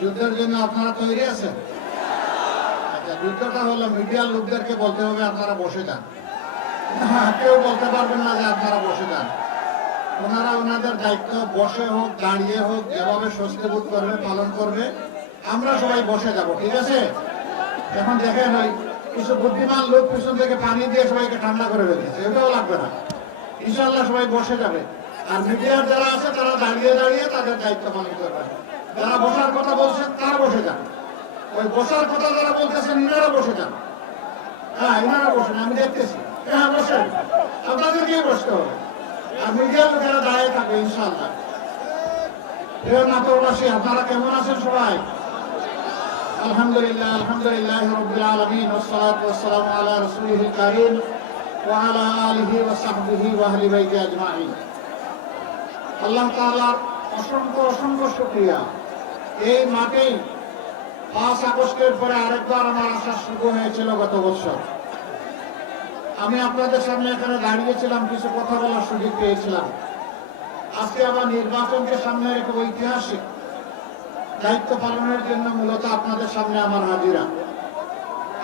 যুদ্ধের জন্য আপনারা তৈরি আছেন? আচ্ছা, যুদ্ধটা হলো মিডিয়ার লোকদেরকে বলতে হবে আপনারা বসে যান। কেউ বলতে পারবেন না যে আপনারা বসে যান। ওনারা ওনাদের দায়িত্ব বসে হোক দাঁড়িয়ে হোক যেভাবে স্বস্তি বোধ করবে পালন করবে। আমরা সবাই বসে যাব, ঠিক আছে? এখন দেখেন ওই কিছু বুদ্ধিমান লোক পিছন থেকে পানি দিয়ে সবাইকে ঠান্ডা করে ফেলেছে, এটাও লাগবে না। ইনশাল্লাহ সবাই বসে যাবে। আর মিডিয়ার যারা আছে তারা দাঁড়িয়ে দাঁড়িয়ে তাদের দায়িত্ব পালন করবে। যারা বসার কথা বলছেন তারা বসে যান। ওই বসার কথা যারা বলতেছেন ইনারা বসে যান। হ্যাঁ, ইনারা বসেন, আমি দেখতেছি। হ্যাঁ বসেন, আপনাদেরকেই বসতে হবে। আর মিডিয়ার লোকেরা দাঁড়িয়ে থাকবে ইনশাল্লাহ। প্রিয় নাটোরবাসী, আপনারা কেমন আছেন সবাই? আলহামদুলিল্লাহ, আলহামদুলিল্লাহ রাব্বিল আলামিন, ওয়াসসালাতু ওয়াসসালামু আলা রাসূলিহিল কারীম ওয়া আলা আলিহি ওয়া সাহবিহি ওয়া আহলি বাইতি আজমাইন। আল্লাহ তাআলার অসংখ্য অসংখ্য শুকরিয়া। এই মাঠেই 5 আগস্টের পরে আরেকবার আমার আসা শুরু হয়েছিল গত বছর। আমি আপনাদের সামনে এখানে দাঁড়িয়েছিলাম, কিছু কথা বলার সুযোগ পেয়েছিলাম। আজকে আবার নির্বাচনকে সামনে রেখে ঐতিহাসিক দায়িত্ব পালনের জন্য মূলত আপনাদের সামনে আমার হাজিরা।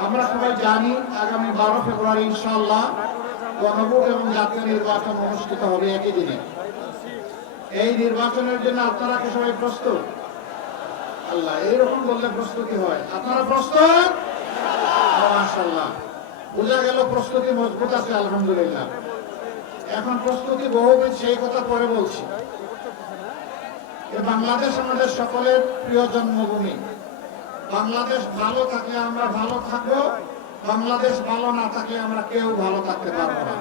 আমরা সবাই জানি আগামী 12 ফেব্রুয়ারি ইনশাআল্লাহ গণভোট এবং জাতীয় নির্বাচন অনুষ্ঠিত হবে একই দিনে। এই নির্বাচনের জন্য আপনারা কি সবাই প্রস্তুত? আল্লাহ, এইরকম বললে প্রস্তুতি হয়। আপনারা প্রস্তুত? মাশাআল্লাহ, বোঝা গেল প্রস্তুতি মজবুত আছে আলহামদুলিল্লাহ। এখন প্রস্তুতি বহুবিধ, সেই কথা পরে বলছি। বাংলাদেশ আমাদের সকলের প্রিয় জন্মভূমি। বাংলাদেশ ভালো থাকলে আমরা ভালো থাকবো, বাংলাদেশ ভালো না থাকলে আমরা কেউ ভালো থাকতে পারবো না।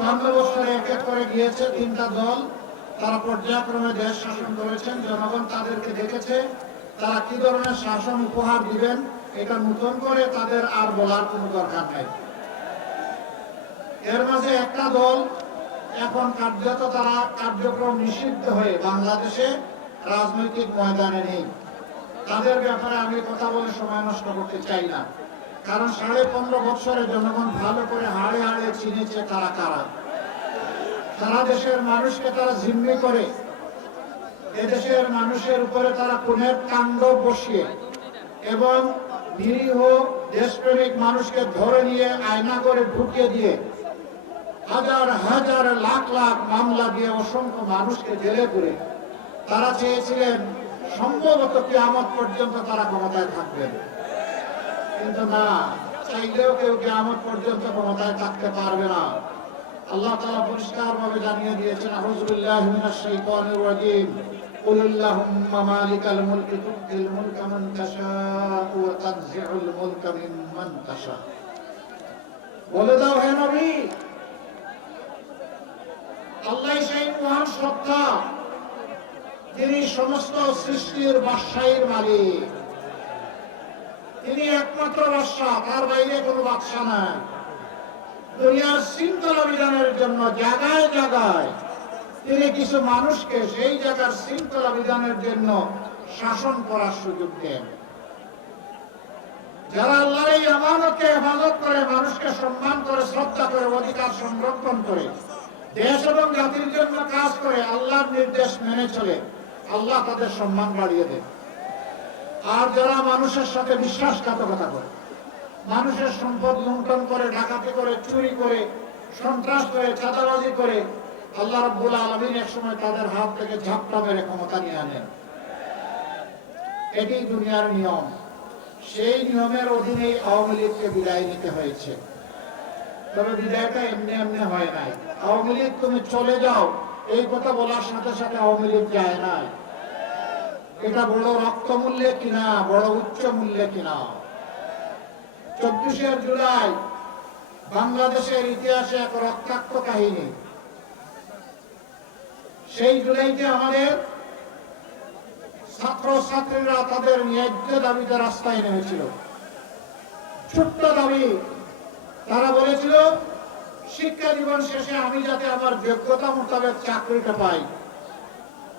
54 বছরে এক এক করে গিয়েছে 3টা দল, তারা পর্যায়ক্রমে দেশ শাসন করেছেন। জনগণ তাদেরকে দেখেছে, তারা কি ধরনের শাসন উপহার দিবেন এটা নতুন করে তাদের আর বলার কোনো দরকার নেই। এর মাঝে একটা দল এখন কার্যত তারা কার্যক্রম নিষিদ্ধ হয়ে বাংলাদেশে রাজনৈতিক ময়দানে নেই। তাদের ব্যাপারে আমি কথা বলে সময় নষ্ট করতে চাই না, কারণ 15.5 বছরে জনগণ ভালো করে হাড়ে হাড়ে চিনেছে তারা কারা। সারা দেশের মানুষকে তারা জিম্মি করে এদেশের মানুষের উপরে তারা খুনের তাণ্ডব বসিয়ে এবং নিরীহ দেশপ্রেমিক মানুষকে ধরে নিয়ে আয়না করে ঢুকিয়ে দিয়ে হাজার হাজার লাখ লাখ মামলা দিয়ে অসংখ্য মানুষকে জেলে করে তারা চেয়েছিলেন সম্ভবত কিয়ামত পর্যন্ত তারা ক্ষমতায় থাকবেন। কিন্তু না, চাইলেও কেউ কিয়ামত পর্যন্ত ক্ষমতায় থাকতে পারবে না। আল্লাহ তাআলা পরিষ্কারভাবে জানিয়ে দিয়েছেন, আউযু বিল্লাহি মিনাশ শাইতানির রাজীম, কুল আল্লাহুম্মা মালিকাল মুলকি তুতিল মুলকা মান তাশাউ ওয়া তানজিউল মুলকা মিম্মান তাশা। বলে দাও হে নবী, আল্লাহ সেই মহান সত্তা যিনি সমস্ত সৃষ্টির বাদশাহীর মালিক। তিনি একমাত্র বাদশাহ, তার বাইরে কোনো বাদশাহ নাই। দুনিয়ার শৃঙ্খলা বিধানের জন্য জায়গায় জায়গায় তিনি কিছু মানুষকে সেই জায়গার শৃঙ্খলা বিধানের জন্য শাসন করার সুযোগ দেন। যারা আল্লাহর এই আমানতকে হেফাজত করে, মানুষকে সম্মান করে, শ্রদ্ধা করে, অধিকার সংরক্ষণ করে, দেশ এবং জাতির জন্য কাজ করে, আল্লাহর নির্দেশ মেনে চলে, আল্লাহ তাদের সম্মান বাড়িয়ে দেন। আর যারা মানুষের সাথে বিশ্বাসঘাতকতা করে, মানুষের সম্পদ লুণ্ঠন করে, ডাকাতি করে, চুরি করে, সন্ত্রাস করে, চাঁদাবাজি করে, আল্লাহ রাব্বুল আলামিন একসময় তাদের হাত থেকে ঝাপটা মেরে ক্ষমতা নিয়ে আনেন। এটি দুনিয়ার নিয়ম। সেই নিয়মের অধীনেই আওয়ামী লীগকে বিদায় নিতে হয়েছে। তবে বিদায়টা এমনি এমনি হয় নাই। আওয়ামী লীগ তুমি চলে যাও এই কথা বলার সাথে সাথে আওয়ামী লীগ যায় নাই। এটা বড় রক্ত মূল্যে কিনা, বড় উচ্চ মূল্যে কিনা। 24শে জুলাই বাংলাদেশের ইতিহাসে এক রক্তাক্ত কাহিনী। সেই জুলাইতে আমাদের ছাত্র ছাত্রীরা তাদের ন্যায্য দাবিতে রাস্তায় নেমেছিল। ছোট্ট দাবি, তারা বলেছিল শিক্ষা জীবন শেষে আমি যাতে আমার যোগ্যতা মোতাবেক চাকরিটা পাই,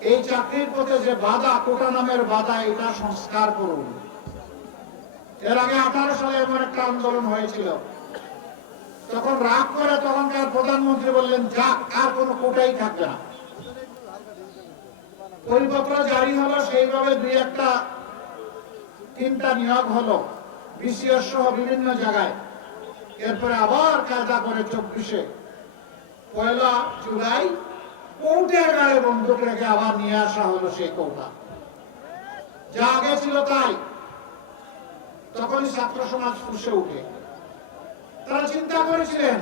এই চাকরির পথে যে বাধা, কোটা নামের বাধা, এটা সংস্কার করুন। এর আগে 18 সালে এমন একটা আন্দোলন হয়েছিল, তখন রাগ করে তখনকার প্রধানমন্ত্রী বললেন যাক, আর কোনো কোটাই থাকবে না। পরিপত্র জারি হলো, সেইভাবে দুই একটা তিনটা নিয়োগ হলো বিসিএস সহ বিভিন্ন জায়গায়। এরপরে আবার কায়দা করে 24-এ 1 জুলাই কোর্টের গায়ে বন্দুক রেখে আবার নিয়ে আসা হলো সেই কোটা। যা আগে ছিল তাই। তখনই ছাত্র সমাজ ফুসে উঠে। তারা চিন্তা করেছিলেন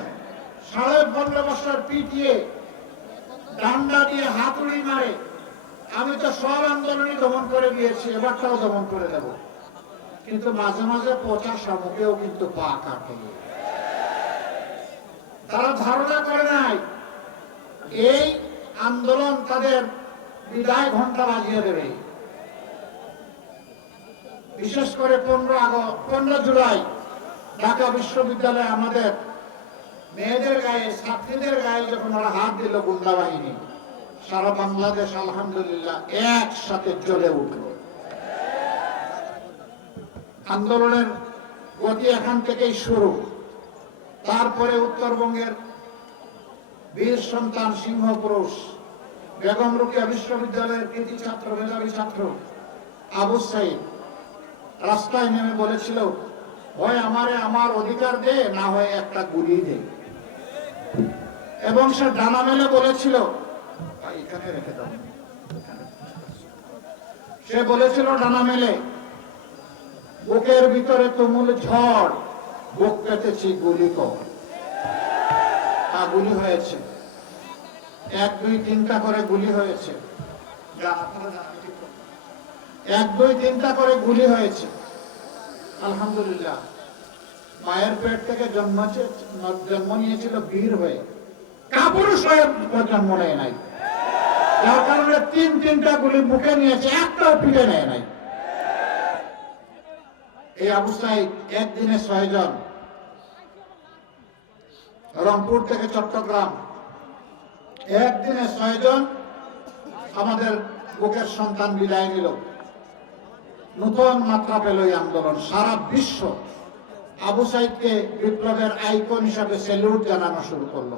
15.5 বছর পিটিয়ে ডান্ডা দিয়ে হাতুড়ি মারে আমি তো সব আন্দোলনই দমন করে দিয়েছি, এবারটাও দমন করে দেব। কিন্তু মাঝে মাঝে পচা শামুকেও কিন্তু পা কাটে। তারা ধারণা করে নাই এই আন্দোলন তাদের বিদায় ঘন্টা বাজিয়ে দেবে। বিশেষ করে 15 জুলাই ঢাকা বিশ্ববিদ্যালয়ে আমাদের মেয়েদের গায়ে, ছাত্রীদের গায়ে যখন ওরা হাত দিল গুন্ডা বাহিনী, সারা বাংলাদেশ আলহামদুলিল্লাহ একসাথে জ্বলে উঠল। আন্দোলনের গতি এখান থেকেই শুরু। তারপরে উত্তরবঙ্গের বীর সন্তান সিংহ পুরুষ বেগম রোকেয়া বিশ্ববিদ্যালয়ের কৃতি ছাত্র, মেধাবী ছাত্র আবু সাইদ রাস্তায় নেমে বলেছিল, হয় আমারে আমার অধিকার দে, না হয় একটা গুলি দে। এবং সে ডানা মেলে বলেছিল, এখানে রেখে দাও, সে বলেছিল ডানা মেলে, বুকের ভিতরে তুমুল ঝড়, বুক পেতেছি গুলি কর। গুলি হয়েছে, 1, 2, 3টা করে গুলি হয়েছে, 1, 2, 3টা করে গুলি হয়েছে। আলহামদুলিল্লাহ মায়ের পেট থেকে জন্ম নিয়েছিল বীর হয়ে, কাপুরুষ হয়ে জন্ম নেয় নাই। যার কারণে 3টা গুলি মুখে নিয়েছে, একটাও পিঠে নেয় নাই। এই আবু সাইদ একদিনে 6 জন, রংপুর থেকে চট্টগ্রাম, একদিনে 6 জন আমাদের বুকের সন্তান বিদায় নিল। নতুন মাত্রা পেল এই আন্দোলন। সারা বিশ্ব আবু সাইদকে বিপ্লবের আইকন হিসাবে স্যালুট জানানো শুরু করলো।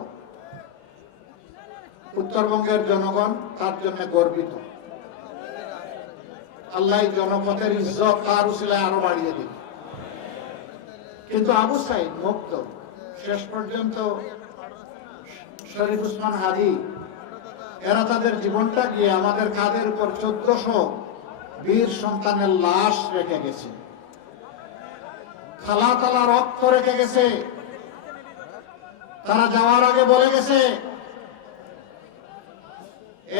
উত্তরবঙ্গের জনগণ তার জন্য গর্বিত। আল্লাহ জনপথের ইজ্জত তার উসিলায় আরো বাড়িয়ে দিল। কিন্তু আবু সাইদ মুক্ত। শেষ পর্যন্ত শরীফ উসমান হাদি এরা তাদের জীবনটা গিয়ে আমাদের কাঁধের উপর 1400 বীর সন্তানের লাশ রেখে গেছে, থালা থালা রক্ত রেখে গেছে। তারা যাওয়ার আগে বলে গেছে,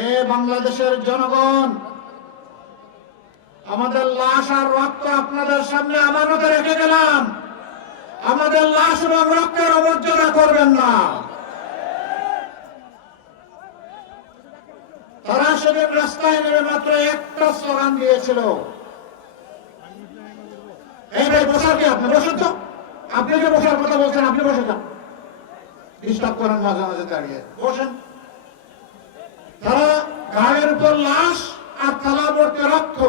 এ বাংলাদেশের জনগণ, আমাদের লাশ আর রক্ত আপনাদের সামনে আমানতে রেখে গেলাম, আমাদের লাশ এবং রক্তের অমর্যাদা করবেন না। তারা সেদিন রাস্তায় নেমে মাত্র একটা স্লোগান দিয়েছিল, এই ভাই বসার কি, আপনি বসেন তো, আপনি যে বসার কথা বলছেন আপনি বসে যান, ডিস্টার্ব করেন মাঝে মাঝে, দাঁড়িয়ে বসেন। তারা গায়ের উপর লাশ আর থালা ভর্তি রক্ত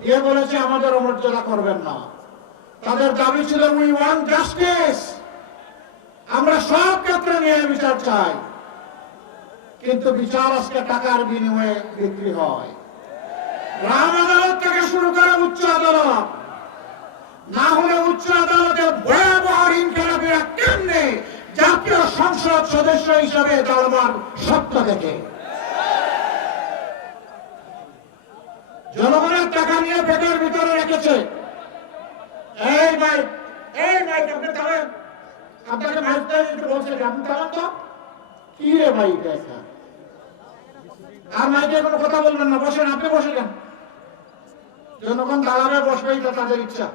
দিয়ে বলেছে আমাদের অমর্যাদা করবেন না। তাদের দাবি ছিল উই ওয়ান্ট জাস্টিস, আমরা সব ক্ষেত্রে ন্যায় বিচার চাই। কিন্তু বিচার আজকে টাকার বিনিময়ে বিক্রি হয়। গ্রাম আদালত থেকে শুরু করে উচ্চ আদালত, না হলে উচ্চ আদালতে ভয়াবহ ঋণ খেলাপিরা কেমনে জাতীয় সংসদ সদস্য হিসাবে দাঁড়াবার সত্য দেখে। জনগণের টাকা নিয়ে পেটের ভিতরে রেখেছে। এই ভাই, এই ভাই, আপনি থামেন, আপনাকে মাইকটা একটু বলছে, আপনি থামেন তো। কি রে ভাই, দেখা আর মাইকে কোনো কথা বলবেন না, বসেন, আপনি বসে যান। জনগণ দাঁড়াবে, বসবে, এটা তাদের ইচ্ছা,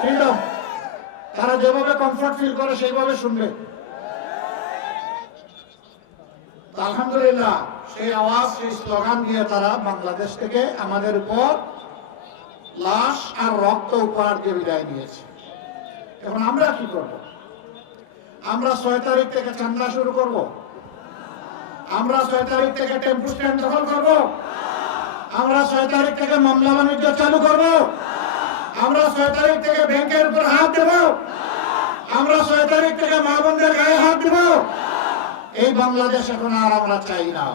ফ্রিডম। তারা যেভাবে কমফর্ট ফিল করে সেইভাবে শুনবে। আলহামদুলিল্লাহ সেই আওয়াজ, সেই স্লোগান দিয়ে তারা বাংলাদেশ থেকে আমাদের উপর লাশ আর রক্ত উপহার দিয়ে বিদায় নিয়েছে। এখন আমরা কি করব? আমরা 6 তারিখ থেকে চান্দা শুরু করব? আমরা 6 তারিখ থেকে টেম্পু স্ট্যান্ড দখল করব? আমরা 6 তারিখ থেকে মামলা বাণিজ্য চালু করব? আমরা 6 তারিখ থেকে ব্যাংকের উপর হাত দেব? আমরা 6 তারিখ থেকে মা বোনদের গায়ে হাত দেব? এই বাংলাদেশ এখন আর আমরা চাই না।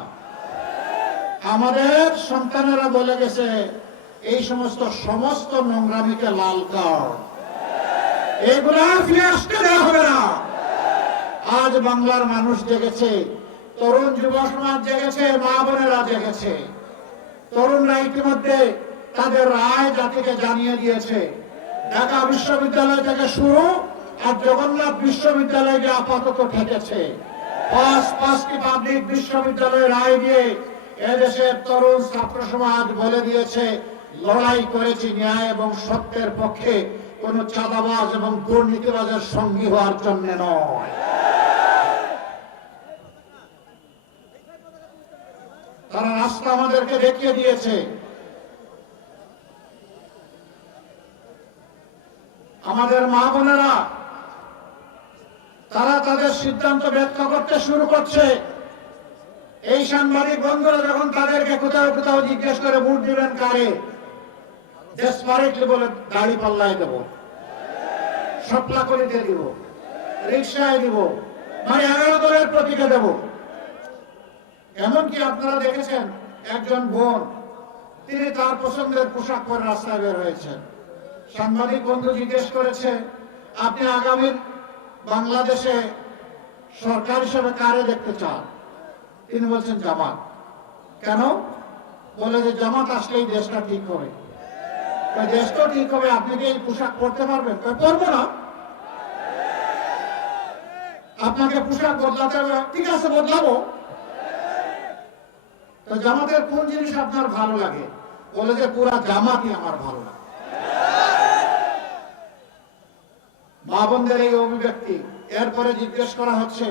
আমাদের সন্তানেরা বলে গেছে এই সমস্ত নোংরামিকে লাল কার্ড, এগুলা ফিরে আসতে দেওয়া হবে না। আজ বাংলার মানুষ জেগেছে, তরুণ যুব সমাজ জেগেছে, মা বোনেরা জেগেছে। তরুণরা ইতিমধ্যে তাদের রায় জাতিকে জানিয়ে দিয়েছে। ঢাকা বিশ্ববিদ্যালয় থেকে শুরু আর জগন্নাথ বিশ্ববিদ্যালয় যে আপাতত ঠেকেছে, পাঁচটি পাবলিক বিশ্ববিদ্যালয়ের রায় দিয়ে এদেশের তরুণ ছাত্র সমাজ বলে দিয়েছে লড়াই করেছি ন্যায় এবং সত্যের পক্ষে, কোন চাঁদাবাজ এবং দুর্নীতিবাজের সঙ্গী হওয়ার জন্য নয়। তারা রাস্তা আমাদেরকে দেখিয়ে দিয়েছে। আমাদের মা বোনেরা তারা তাদের সিদ্ধান্ত ব্যক্ত করতে শুরু করছে। এই সাংবাদিক বন্ধুরা যখন তাদেরকে কোথাও কোথাও জিজ্ঞেস করে ভোট দিবেন কারে, ডেসপারেটলি বলে গাড়ি পাল্লায় দেব, সপ্লা করিতে দিব, রিক্সায় দিব, মানে 11 দলের প্রতীকে দেব। এমনকি আপনারা দেখেছেন একজন বোন, তিনি তার পছন্দের পোশাক পরে রাস্তায় বের হয়েছেন। সাংবাদিক বন্ধু জিজ্ঞেস করেছে, আপনি আগামী বাংলাদেশে সরকার হিসেবে কারে দেখতে চান? তিনি বলছেন জামাত। কেন? বলে যে জামাত আসলেই দেশটা ঠিক হবে। দেশটা ঠিক হবে, আপনি কি এই পোশাক পরতে পারবেন? পরবো না। আপনাকে পোশাক বদলাতে হবে, ঠিক আছে বদলাবো। তো জামাতের কোন জিনিস আপনার ভালো লাগে? বলে যে পুরা জামাতই আমার ভালো লাগে। মা বোনদের এই অভিব্যক্তি। এরপরে জিজ্ঞেস করা হচ্ছে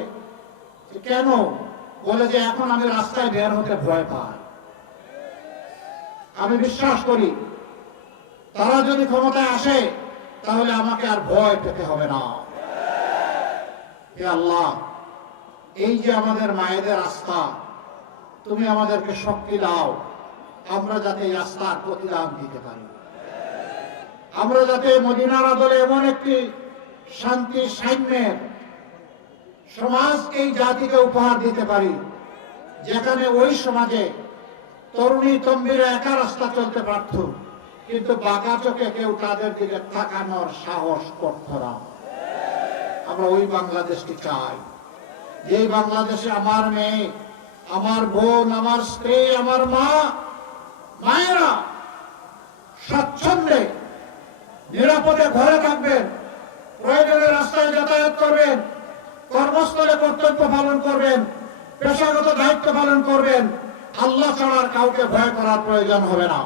কেন? বলে যে এখন আমি রাস্তায় বের হতে ভয় পাই। আমি বিশ্বাস করি তারা যদি ক্ষমতায় আসে তাহলে আমাকে আর ভয় পেতে হবে না। হে আল্লাহ, এই যে আমাদের মায়েদের আস্থা, তুমি আমাদেরকে শক্তি দাও, আমরা যাতে এই আস্থার প্রতিদান দিতে পারি। আমরা যাতে মদিনার আদলে এমন একটি শান্তি সাম্যের সমাজ এই জাতিকে উপহার দিতে পারি, যেখানে ওই সমাজে তরুণী তম্বিরা একা রাস্তা চলতে পারত, কিন্তু বাঁকা চোখে কেউ তাদের দিকে তাকানোর সাহস করত না। আমরা ওই বাংলাদেশটি চাই, যে বাংলাদেশে আমার মেয়ে, আমার বোন, আমার স্ত্রী, আমার মায়েরা স্বাচ্ছন্দ্যে নিরাপদে ঘরে থাকবেন, প্রয়োজনে রাস্তায় যাতায়াত করবেন, কর্মস্থলে কর্তব্য পালন করবেন, পেশাগত দায়িত্ব পালন করবেন। আল্লাহ ছাড়া আর কাউকে ভয় করার প্রয়োজন হবে না।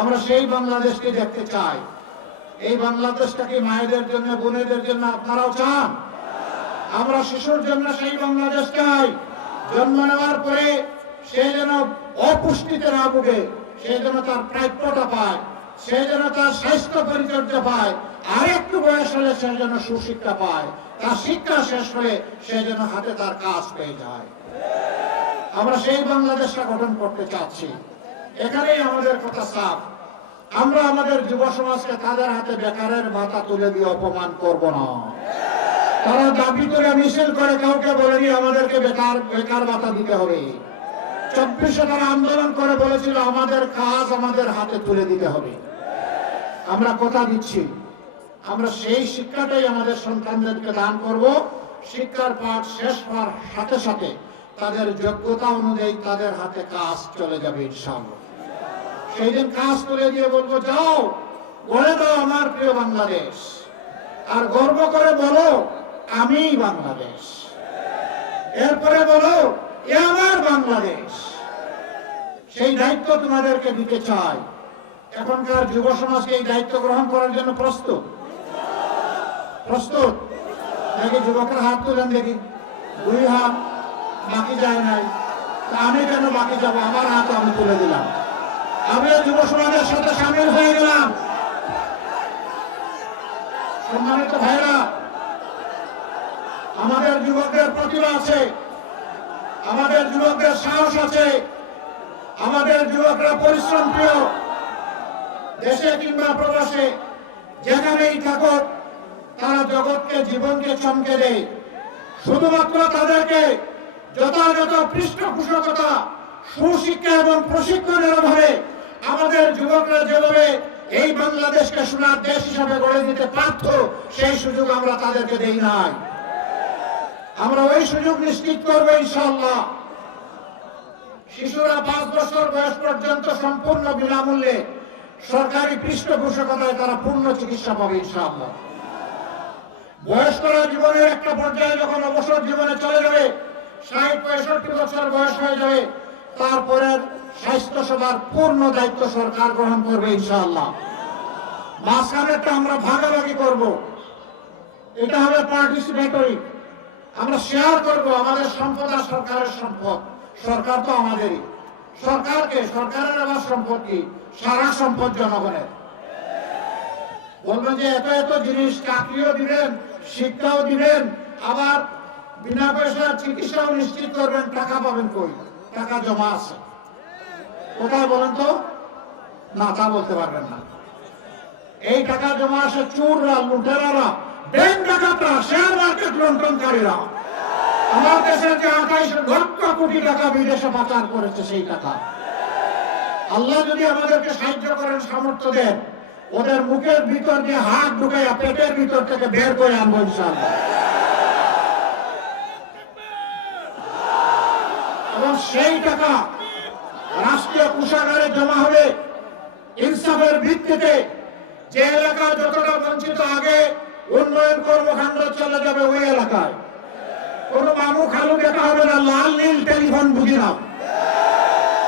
আমরা সেই বাংলাদেশকে দেখতে চাই। এই বাংলাদেশটাকে মায়েদের জন্য, বোনেদের জন্য আপনারাও চান? আমরা শিশুর জন্য সেই বাংলাদেশ চাই। জন্ম নেওয়ার পরে সে যেন অপুষ্টিতে না ভুগে, সে যেন তার প্রাপ্যটা পায়, সে যেন তার স্বাস্থ্য পরিচর্যা পায়, আর একটু বয়স হলে সে যেন সুশিক্ষা পায়, তার শিক্ষা শেষ হলে সে যেন হাতে তার কাজ পেয়ে যায়। আমরা সেই বাংলাদেশটা গঠন করতে চাচ্ছি। এখানেই আমাদের কথা সাফ। আমরা আমাদের যুব সমাজকে তাদের হাতে বেকারের ভাতা তুলে দিয়ে অপমান করব না। তারা দাবি তুলে মিছিল করে কাউকে বলেনি আমাদেরকে বেকার ভাতা দিতে হবে। 24-এ তারা আন্দোলন করে বলেছিল আমাদের কাজ আমাদের হাতে তুলে দিতে হবে। আমরা কথা দিচ্ছি, আমরা সেই শিক্ষাটাই আমাদের সন্তানদেরকে দান করব। শিক্ষার পাঠ শেষ হওয়ার সাথে সাথে তাদের যোগ্যতা অনুযায়ী তাদের হাতে কাজ চলে যাবে ইনশাআল্লাহ। সেই দিন কাজ তুলে দিয়ে বলবো, যাও গড়ে দাও আমার প্রিয় বাংলাদেশ, আর গর্ব করে বলো আমি বাংলাদেশ। এরপরে বলো এ আমার বাংলাদেশ। সেই দায়িত্ব তোমাদেরকে দিতে চাই। এখনকার যুব সমাজকে এই দায়িত্ব গ্রহণ করার জন্য প্রস্তুত? প্রস্তুত নাকি? যুবকের হাত তুলেন দেখি। 2 হাত, বাকি যায় নাই। আমি কেন বাকি যাব? আমার হাত আমি তুলে দিলাম। আমিও যুব সমাজের সাথে সামিল হয়ে গেলাম। সম্মানিত ভাইরা, আমাদের যুবকদের প্রতিভা আছে, আমাদের যুবকদের সাহস আছে, আমাদের যুবকরা পরিশ্রম প্রিয়। দেশে কিংবা প্রবাসে যেখানেই থাকুক তারা জগৎকে, জীবনকে চমকে দেয়। শুধুমাত্র তাদেরকে যথাযথ পৃষ্ঠপোষকতা, সুশিক্ষা এবং প্রশিক্ষণের অভাবে আমাদের যুবকরা যেভাবে এই বাংলাদেশকে সোনার দেশ হিসাবে গড়ে দিতে পারত, সেই সুযোগ আমরা তাদেরকে দেই নাই। আমরা ওই সুযোগ নিশ্চিত করবো ইনশাআল্লাহ। শিশুরা 5 বছর বয়স পর্যন্ত সম্পূর্ণ বিনামূল্যে সরকারি পৃষ্ঠপোষকতায় তারা পূর্ণ চিকিৎসা পাবে ইনশাআল্লাহ। বয়স্করা জীবনের একটা পর্যায়ে যখন অবসর জীবনে চলে যাবে, 60-65 বছর বয়স হয়ে যাবে, তারপরের স্বাস্থ্য সেবার পূর্ণ দায়িত্ব সরকার গ্রহণ করবে ইনশাআল্লাহ। মাঝখানেরটা আমরা ভাগাভাগি করব, এটা হবে পার্টিসিপেটরি। আমরা শেয়ার করব আমাদের সম্পদ আর সরকারের সম্পদ। সরকার তো আমাদেরই। সরকারের আবার সম্পদ কি? সারা সম্পদ জনগণের। বলবেন যে এত এত জিনিস, চাকরিও দিবেন, শিক্ষাও দিবেন, আবার বিনা পয়সার চিকিৎসাও নিশ্চিত করবেন, টাকা পাবেন কই? টাকা জমা আছে কোথায় বলেন তো? না, তা বলতে পারবেন না। এই টাকা জমা আসে চোররা, লুটেরারা, ব্যাংক ডাকাতরা, শেয়ার মার্কেট লুণ্ঠনকারীরা। আমার দেশের যে 28 লক্ষ কোটি টাকা বিদেশে পাচার করেছে, সেই টাকা আল্লাহ যদি আমাদেরকে সাহায্য করেন, সামর্থ্য দেন, ওদের মুখের ভিতর দিয়ে হাত ঢুকাইয়া পেটের ভিতর থেকে বের করে আনবো ইনশাআল্লাহ। এবং সেই টাকা রাষ্ট্রীয় কোষাগারে জমা হবে ইনসাফের ভিত্তিতে। যে এলাকা যতটা বঞ্চিত, আগে উন্নয়ন কর্মকাণ্ড চলে যাবে ওই এলাকায়। কোন মামু খালু দেখা হবে না, লাল নীল টেলিফোন বুঝি না,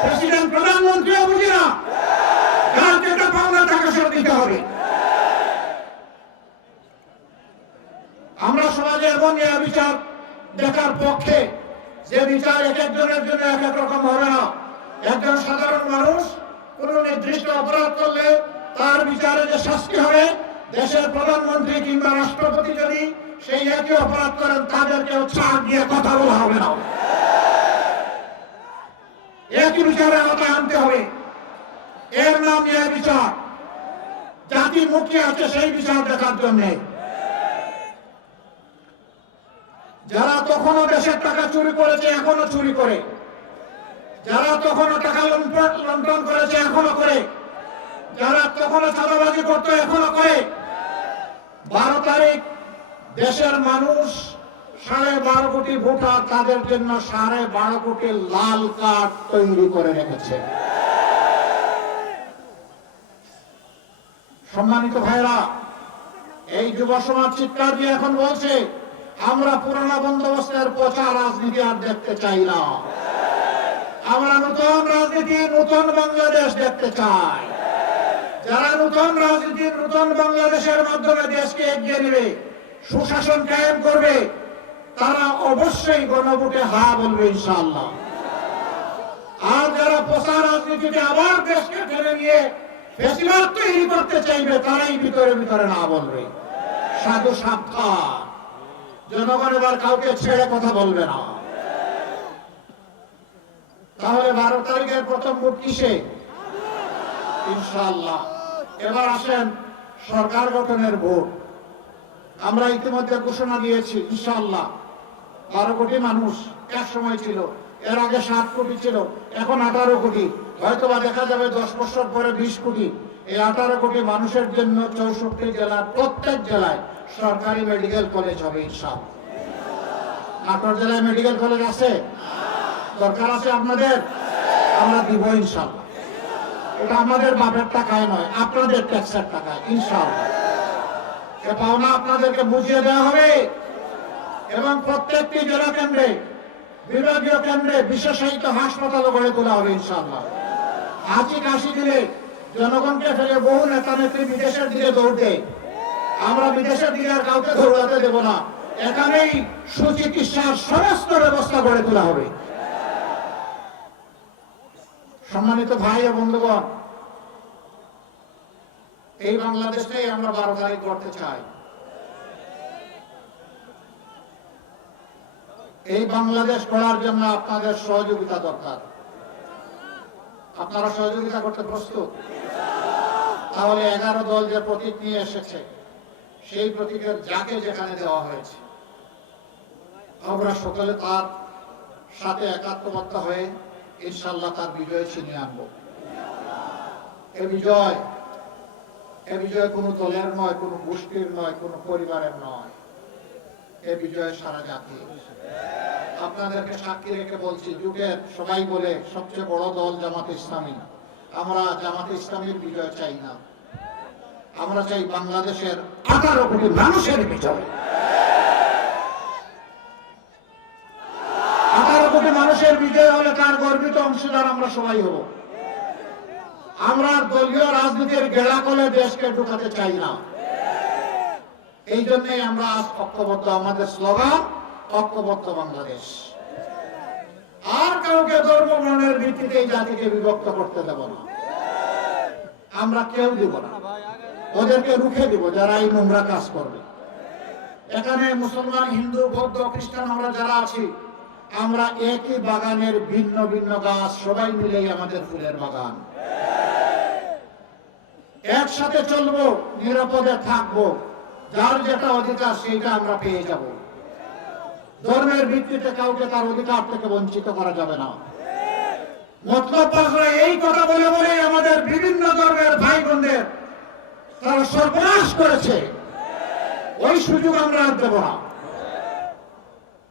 প্রেসিডেন্ট প্রধানমন্ত্রীও বুঝি না, যার যেটা পাওনা টাকা সেটা দিতে হবে। আমরা সমাজে এমন ন্যায় বিচার দেখার পক্ষে, যে বিচার এক একজনের জন্য এক এক রকম হবে না। একজন সাধারণ মানুষ কোন নির্দিষ্ট অপরাধ করলে তার বিচারে যে শাস্তি হবে, দেশের প্রধানমন্ত্রী কিংবা রাষ্ট্রপতি যদি সেই একই অপরাধ করেন, তাদেরকে ছাড় দিয়ে কথা বলা হবে না। একই বিচারের আওতায় আনতে হবে। এর নাম ন্যায় বিচার। জাতি মুখী আছে সেই বিচার দেখার জন্য। যারা তখনও দেশের টাকা চুরি করেছে, এখনো চুরি করে, যারা তখনও টাকা লুণ্ঠন করেছে, এখনো করে, যারা তখনও চাঁদাবাজি করতো, এখনো করে। 12 তারিখ দেশের মানুষ 12.5 কোটি ভোটার, তাদের জন্য 12.5 কোটি লাল কার্ড তৈরি করে রেখেছে। সম্মানিত ভাইরা, এই যুব সমাজ চিৎকার দিয়ে এখন বলছে, আমরা পুরানো বন্দোবস্তের পচা রাজনীতি আর দেখতে চাই না। আমরা নতুন রাজনীতি, নতুন বাংলাদেশ দেখতে চাই। যারা নতুন রাজনীতি, নতুন বাংলাদেশের মাধ্যমে দেশকে এগিয়ে নেবে, সুশাসন কায়েম করবে, তারা অবশ্যই গণভোটে হ্যাঁ বলবে ইনশাআল্লাহ। আর যারা পচা রাজনীতিতে আবার দেশকে টেনে নিয়ে ফ্যাসিবাদ তৈরি করতে চাইবে, তারাই ভিতরে ভিতরে না বলবে। সাধু সাবধান, জনগণ এবার কাউকে ছেড়ে কথা বলবে না। তাহলে 12 তারিখের প্রথম ভোট কিসে? ইনশাআল্লাহ। এবার আসেন সরকার গঠনের ভোট। আমরা ইতিমধ্যে ঘোষণা দিয়েছি ইনশাআল্লাহ 12 কোটি মানুষ এক সময় ছিল, এর আগে 7 কোটি ছিল, এখন 18 কোটি, হয়তোবা দেখা যাবে 10 বছর পরে 20 কোটি। এই 18 কোটি মানুষের জন্য 64 জেলার প্রত্যেক জেলায় সরকারি মেডিকেল কলেজ হবে ইনশাআল্লাহ। 18 জেলায় মেডিকেল কলেজ আছে? দরকার আছে আপনাদের? আমরা দিব ইনশাআল্লাহ। এটা আমাদের বাপের টাকায় নয়, আপনাদের ট্যাক্সের টাকায় ইনশাআল্লাহ। এ পাওনা আপনাদেরকে বুঝিয়ে দেওয়া হবে। এবং প্রত্যেকটি জেলা কেন্দ্রে, বিভাগীয় কেন্দ্রে বিশেষায়িত হাসপাতালও গড়ে তোলা হবে ইনশাআল্লাহ। হাঁচি কাশি দিলে জনগণকে ফেলে বহু নেতা নেত্রী বিদেশের দিকে দৌড় দেয়। আমরা বিদেশের দিকে আর কাউকে দৌড়াতে দেব না। এখানেই সুচিকিৎসার সমস্ত ব্যবস্থা গড়ে তোলা হবে। সম্মানিত ভাই ও বন্ধুগণ, এই বাংলাদেশটাই আমরা 12 তারিখ করতে চাই। এই বাংলাদেশ গড়ার জন্য আপনাদের সহযোগিতা দরকার। আপনারা সহযোগিতা করতে প্রস্তুত? তাহলে 11 দল যে প্রতীক নিয়ে এসেছে, সেই প্রতীকের যাকে যেখানে দেওয়া হয়েছে, আমরা সকলে তার সাথে একাত্মবদ্ধ হয়ে ইনশাআল্লাহ তার বিজয় ছিনিয়ে আনবো। এ বিজয় কোনো দলের নয়, কোনো গোষ্ঠীর নয়, কোনো পরিবারের নয়, এ বিজয় সারা জাতি। আপনাদেরকে সাক্ষী রেখে বলছি, যুগের সবাই বলে সবচেয়ে বড় দল জামাতে ইসলামী। আমরা জামাতে ইসলামীর বিজয় চাই না, আমরা চাই বাংলাদেশের 18 কোটি মানুষের বিজয়। 18 কোটি মানুষের বিজয় হলে তার গর্বিত অংশীদার আমরা সবাই হব। আমরা দলীয় রাজনীতির গেড়া কলে দেশকে ঢুকাতে চাই না। এই জন্যই আমরা আজ ঐক্যবদ্ধ, আমাদের স্লোগান ঐক্যবদ্ধ বাংলাদেশ। আর কাউকে ধর্ম বর্ণের ভিত্তিতে এই জাতিকে বিভক্ত করতে দেব না, আমরা কেউ দিব না। ওদেরকে রুখে দিব যারা এই নোংরা কাজ করবে। এখানে মুসলমান, হিন্দু, বৌদ্ধ, খ্রিস্টান আমরা যারা আছি, আমরা একই বাগানের ভিন্ন ভিন্ন গাছ, সবাই মিলেই আমাদের ফুলের বাগান। একসাথে চলবো, নিরাপদে থাকবো, যার যেটা অধিকার সেইটা আমরা পেয়ে যাব। ধর্মের ভিত্তিতে কাউকে তার অধিকার থেকে বঞ্চিত করা যাবে না। মতলব এই কথা বলে বলে আমাদের বিভিন্ন ধর্মের ভাই বোনদের তারা সর্বনাশ করেছে, ওই সুযোগ আমরা আর দেব না।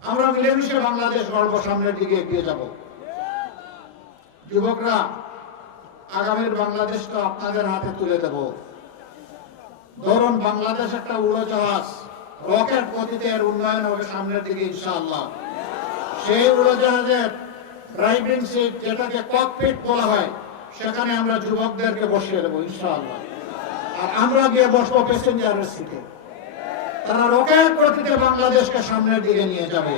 আমরা মিলেমিশে বাংলাদেশ গর্ব সামনের দিকে এগিয়ে যাব। যুবকরা, আগামীর বাংলাদেশ তো আপনাদের হাতে তুলে দেব। ধরুন বাংলাদেশ একটা উড়োজাহাজ, রকেট গতিতে এর উন্নয়ন হবে সামনের দিকে ইনশাআল্লাহ। সেই উড়োজাহাজের ড্রাইভিং সিট, যেটাকে ককপিট বলা হয়, সেখানে আমরা যুবকদেরকে বসিয়ে দেবো ইনশাআল্লাহ। আর আমরা গিয়ে বসবো প্যাসেঞ্জারের সিটে। তারা রকেট গতিতে বাংলাদেশকে সামনের দিকে নিয়ে যাবে।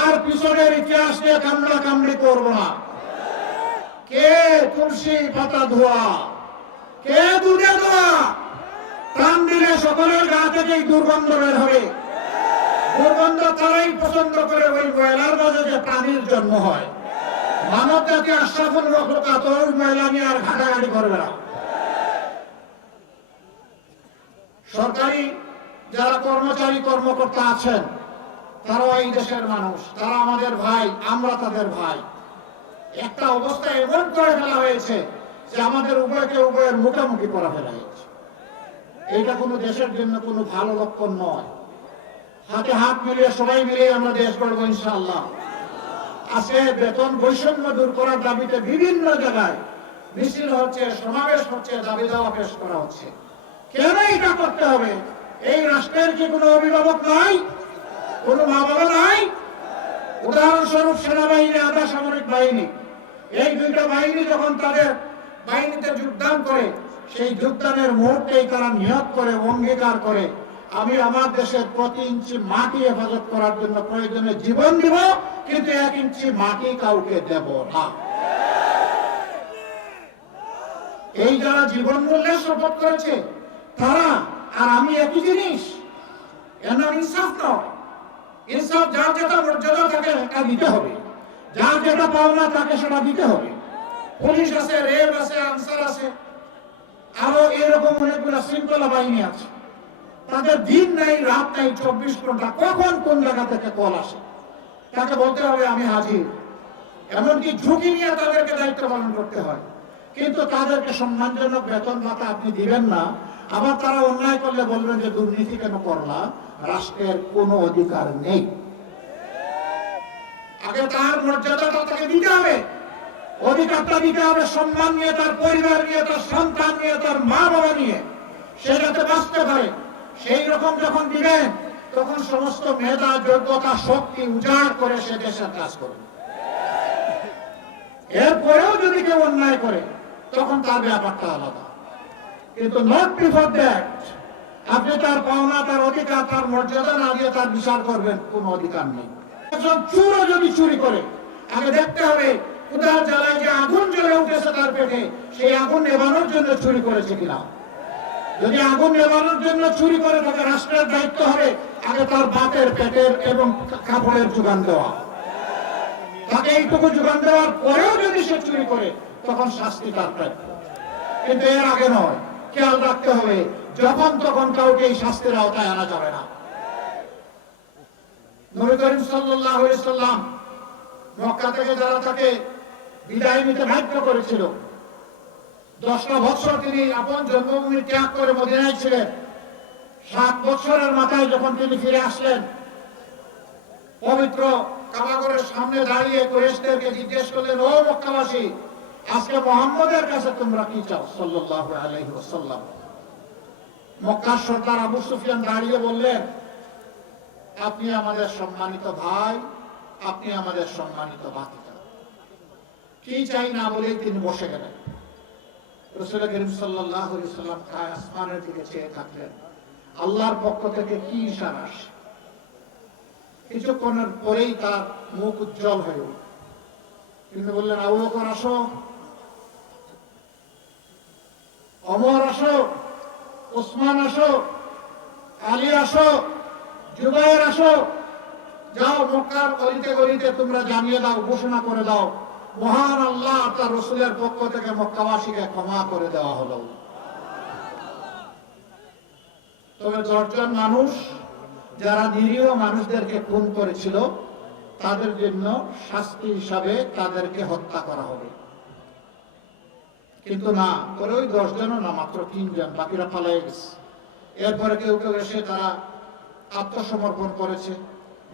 আর পিছনের ইতিহাস নিয়ে কামড়া কামড়ি করবো না। কে তুলসী পাতা ধোয়া, কে দুধে ধোয়া, টান দিলে সকলের গা থেকেই দুর্গন্ধ বের হবে। দুর্গন্ধ তারাই পছন্দ করে, ওই ময়লার মাঝে যে প্রাণীর জন্ম হয়। মানব জাতি আশরাফুল মাখলুকাত, ওই ময়লা নিয়ে আর ঘাটাঘাটি করবে না। সরকারি যারা কর্মচারী কর্মকর্তা আছেন, তারাও এই দেশের মানুষ, তারা আমাদের ভাই, আমরা তাদের ভাই। একটা অবস্থা এমন করে ফেলা হয়েছে যে আমাদের উভয়কে উভয়ের মুখোমুখি করা ফেলা হয়েছে। এইটা কোনো দেশের জন্য কোনো ভালো লক্ষণ নয়। হাতে হাত মিলিয়ে সবাই মিলে আমরা দেশ গড়ব ইনশাআল্লাহ। আজকে বেতন বৈষম্য দূর করার দাবিতে বিভিন্ন জায়গায় মিছিল হচ্ছে, সমাবেশ হচ্ছে, দাবি দাওয়া পেশ করা হচ্ছে। কেন এটা করতে হবে? এই রাষ্ট্রের কি কোনো অভিভাবক নাই? কোনো মা বাবা নাই? উদাহরণস্বরূপ সেনাবাহিনী, আধা সামরিক বাহিনী, এই দুইটা বাহিনী যখন তাদের বাহিনীতে যোগদান করে, সেই যোগদানের মুহূর্তেই তারা নিয়োগ করে, অঙ্গীকার করে, আমি আমার দেশের প্রতি ইঞ্চি মাটি হেফাজত করার জন্য প্রয়োজনে জীবন দিব, কিন্তু 1 ইঞ্চি মাটি কাউকে দেব না। এই যারা জীবন মূল্যের শপথ করেছে তারা আর আমি একই জিনিস। এর নাম ইনসাফ নয়। ইনসাফ যার যেটা মর্যাদা থাকে তা দিতে হবে, যার যেটা পাওনা তাকে সেটা দিতে হবে। পুলিশ আছে, রেল আছে, আনসার আছে, আরো এরকম অনেকগুলো শৃঙ্খলা বাহিনী আছে। তাদের দিন নাই রাত নাই, 24 ঘন্টা কখন কোন জায়গা থেকে কল আসে, তাকে বলতে হবে আমি হাজির। এমনকি ঝুঁকি নিয়ে তাদেরকে দায়িত্ব পালন করতে হয়। কিন্তু তাদেরকে সম্মানজনক বেতন ভাতা আপনি দিবেন না। আবার তারা অন্যায় করলে বলবেন যে দুর্নীতি কেন করলা। রাষ্ট্রের কোনো অধিকার নেই। আগে তার মর্যাদাটা তাকে দিতে হবে, অধিকারটা দিতে হবে, সম্মান নিয়ে, তার পরিবার নিয়ে, তার সন্তান নিয়ে, তার মা বাবা নিয়ে সে যাতে বাঁচতে পারে। সেই রকম যখন দিবেন, তখন সমস্ত মেধা, যোগ্যতা, শক্তি উজাড় করে সে দেশের কাজ করবে। এরপরেও যদি কেউ অন্যায় করে, তখন তার ব্যাপারটা আলাদা। কিন্তু নট বিফোর দ্যাট আপনি তার পাওনা, তার অধিকার, তার মর্যাদা না দিয়ে তার বিচার করবেন, কোনো অধিকার নেই। একজন চোরও যদি চুরি করে, আগে দেখতে হবে ক্ষুধার জ্বালায় যে আগুন জ্বলে উঠেছে তার পেটে, সেই আগুন নেভানোর জন্য চুরি করেছে কিনা। যদি আগুন নেভানোর জন্য চুরি করে থাকে, রাষ্ট্রের দায়িত্ব হবে আগে তার বাতের, পেটের এবং কাপড়ের যোগান দেওয়া। তাকে এইটুকু যোগান দেওয়ার পরেও যদি সে চুরি করে, তখন শাস্তি তার প্রাপ্য। কিন্তু এর আগে নয়। খেয়াল রাখতে হবে, যখন তখন কাউকে এই শাস্তির আওতায় আনা যাবে না। নবী করিম সাল্লাল্লাহু আলাইহি সাল্লাম মক্কা থেকে যারা তাকে বিদায় নিতে বাধ্য করেছিল। 10টা বছর তিনি আপন জন্মভূমি ত্যাগ করে মদিনায় ছিলেন। 7 বছরের মাথায় যখন তিনি ফিরে আসলেন, পবিত্র কাবাগরের সামনে দাঁড়িয়ে কুরাইশদেরকে জিজ্ঞেস করলেন, ও মক্কাবাসী, আজকে মুহাম্মদের কাছে তোমরা কি চাও সাল্লাল্লাহু আলাইহি ওয়াসাল্লাম। মক্কার সর্দার আবু সুফিয়ান দাঁড়িয়ে বললেন, আপনি আমাদের সম্মানিত ভাই, আপনি আমাদের সম্মানিত ভাতিজা। কি চাই না বলেই তিনি বসে গেলেন। রাসূল করিম সাল্লাল্লাহু আলাইহি ওয়াসাল্লাম আসমানের দিকে চেয়ে থাকলেন, আল্লাহর পক্ষ থেকে কি ইশারা আসে। কিছুক্ষণের পরেই তার মুখ উজ্জ্বল হয়ে উঠল। তিনি বললেন, আবু বকর আসো, ওমর আসো, ওসমান আসো, আলী আসো, জুবাইর আসো, যাও মক্কার গলিতে গলিতে তোমরা জানিয়ে দাও, ঘোষণা করে দাও, মহান আল্লাহ তার রাসূলের পক্ষ থেকে মক্কাবাসীকে ক্ষমা করে দেওয়া হলো। তবে 10 জন মানুষ যারা নিরীহ মানুষদেরকে খুন করেছিল, তাদের জন্য শাস্তি হিসাবে তাদেরকে হত্যা করা হবে। কিন্তু না করে ওই 10 জনও না, মাত্র 3 জন, বাকিরা পালিয়ে গেছে। এরপরে কেউ কেউ এসে তারা আত্মসমর্পণ করেছে,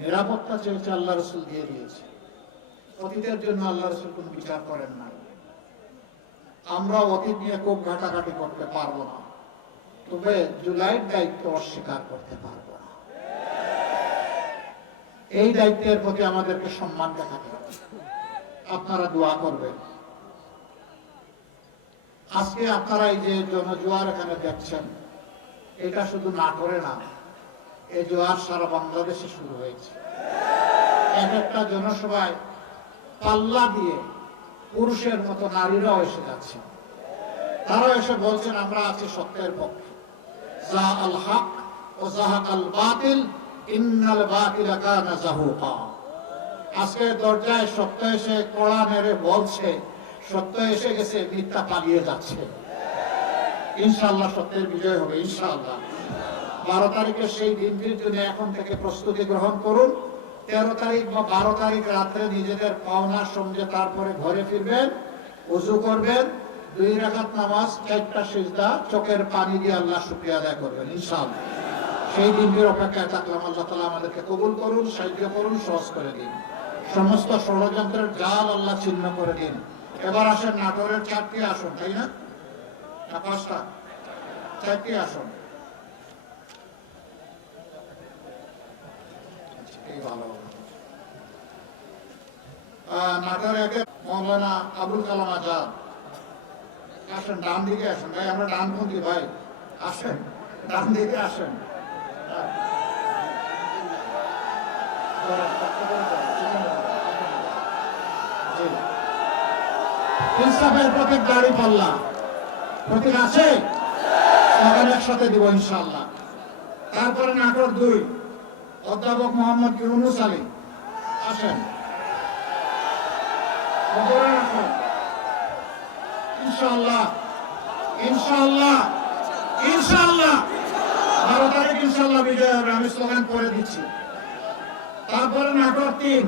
নিরাপত্তা চেয়েছে, আল্লাহ রাসূল দিয়ে দিয়েছে। অতীতের জন্য আল্লাহ রাসূল কোনো বিচার করেন না। আমরা অতীত নিয়ে খুব ঘাটাঘাটি করতে পারবো না, তবে জুলাইয়ের দায়িত্ব অস্বীকার করতে পারবো না। এই দায়িত্বের প্রতি আমাদেরকে সম্মান দেখাতে হবে। আপনারা দোয়া করবেন। আজকে আপনারা এই যে জনজোয়ার এখানে দেখছেন, এটা শুধু নাটোরে না, এই জোয়ার সারা বাংলাদেশে শুরু হয়েছে। এক একটা জনসভায় পাল্লা দিয়ে পুরুষের মতো নারীরাও এসে যাচ্ছে। তারাও এসে বলছেন, আমরা আছি সত্যের পক্ষে। যা আল হক ও যাহাক আল বাতিল ইন্নাল বাতিলা কানা যাহুকা। আজকে দরজায় সত্য এসে কড়া মেরে বলছে, সত্য এসে গেছে, মিথ্যা পালিয়ে যাচ্ছে। ইনশাআল্লাহ সত্যের বিজয় হবে ইনশাআল্লাহ। 12 তারিখে সেই দিনটির জন্য এখন থেকে প্রস্তুতি গ্রহণ করুন। 13 তারিখ বা 12 তারিখ রাত্রে নিজেদের পাওনা সমঝে তারপরে ঘরে ফিরবেন, ওযু করবেন, 2 রাকাত নামাজ, 4টা সিজদা, চোখের পানি দিয়ে আল্লাহ শুকরিয়া আদায় করবেন ইনশাআল্লাহ। সেই দিনটির অপেক্ষায় থাকলাম। আল্লাহ তাআলা আমাদেরকে কবুল করুন, সাহায্য করুন, সহজ করে দিন। সমস্ত ষড়যন্ত্রের জাল আল্লাহ ছিন্ন করে দিন। এবার আসেন নাটোরের 4টি আসন, তাই না? 5টা, 4টি আসন। নাটোরে মৌলানা আবুল কালাম আজাদ আসেন, ডান দিকে আসেন ভাই, আমরা ডানপন্থী ভাই, আসেন ডান দিকে আসেন। ইনসাফের প্রতীক দাড়ি পাল্লা, প্রতীক আছে, সবাই একসাথে দিব ইনশাআল্লাহ। তারপরে নাটোর 2 অধ্যাপক মোহাম্মদ ইউনুস আলী আসেন, ইনশাআল্লাহ ইনশাআল্লাহ ইনশাআল্লাহ 12 তারিখ ইনশাআল্লাহ বিজয় হবে। আমি স্লোগান করে দিচ্ছি। তারপরে নাটোর 3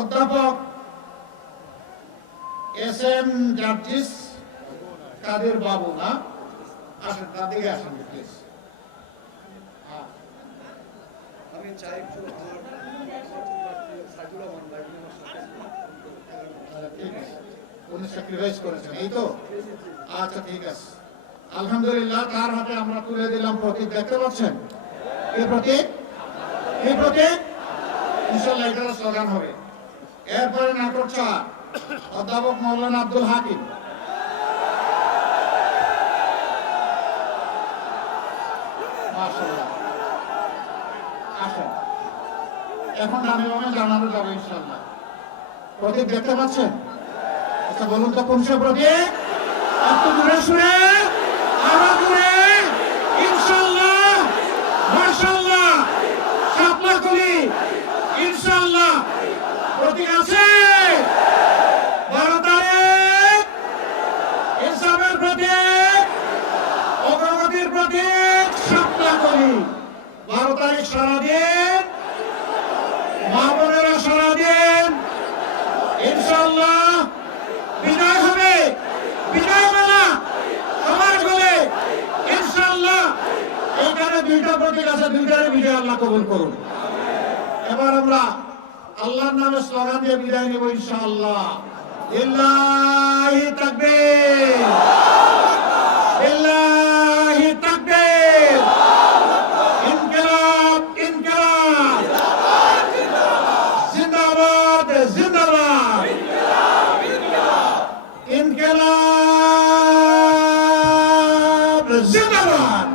অধ্যাপক এস.এম. জার্জিস কাদের বাবু, না আসেন, তার দিকে আসেন প্লিজ। আমি চাই উনি স্যাক্রিফাইস করেছেন, এই তো? আচ্ছা ঠিক আছে, আলহামদুলিল্লাহ। তার হাতে আমরা তুলে দিলাম প্রতীক, দেখতে পাচ্ছেন এই প্রতীক, এই প্রতীক ইনশাআল্লাহ এটার স্লোগান হবে। এরপরে নাটোর 4 অধ্যাপক মৌলানা আব্দুল হাকিম, মাশাআল্লাহ আসেন। এখন ডানে বামে জানানো যাবে ইনশাআল্লাহ। প্রতীক দেখতে পাচ্ছেন? আচ্ছা বলুন তো কোন সে প্রতীক? একটু জোরে শুনে, আরো জোরে, ইনশাআল্লাহ, মাশাআল্লাহ, শাপলা কলি, ইনশাআল্লাহ। প্রতীক আছে 12 তারিখ, ইনসাফের প্রতীক, অগ্রগতির প্রতীক, শাপলা কলি। 12 তারিখ সারাদিন, মা বোনেরা সারাদিন ইনশাআল্লাহ বিজয় বিজয় আল্লাহ কবুল করুন। এবার আমরা আল্লাহর নামে স্লোগান দিয়ে বিদায় নেব ইনশাআল্লাহ। লিল্লাহি তাকবীর, লিল্লাহি তাকবীর, ইনকিলাব ইনকিলাব, জিন্দাবাদ জিন্দাবাদ, ইনকিলাব জিন্দাবাদ।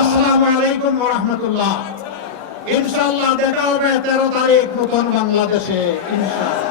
আসসালামু আলাইকুম ওয়া রাহমাতুল্লাহ। ইনশাআল্লাহ দেখা হবে 13 তারিখ নতুন বাংলাদেশে ইনশাআল্লাহ।